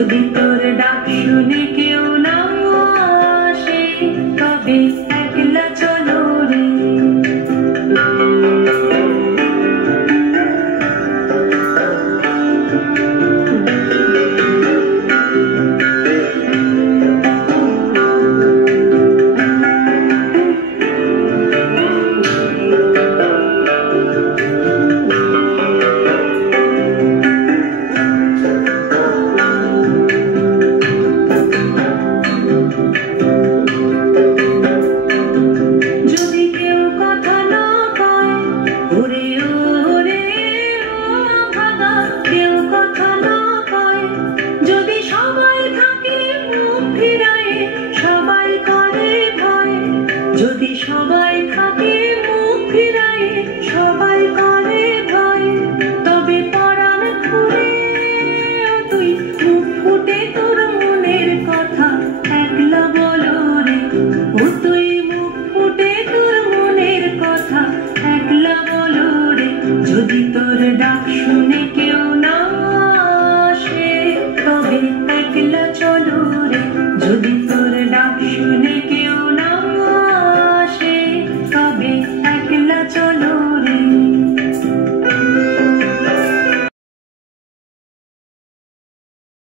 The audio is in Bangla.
যদি তোর ডাক শুনে কেউ না আসে তবে একলা চলো রে। যদি সবাই থাকে মুখ ফিরায়ে সবাই করে ভয়, তবে পরাণ খুলে তুই মুখ ফুটে তোর মনের কথা একলা বলো রে। ও তুই মুখ ফুটে তোর মনের কথা একলা বলো রে। যদি তোর ডাক শুনে কেউ না আসে তবে একলা চলো রে। যদি তোর ডাক শুনে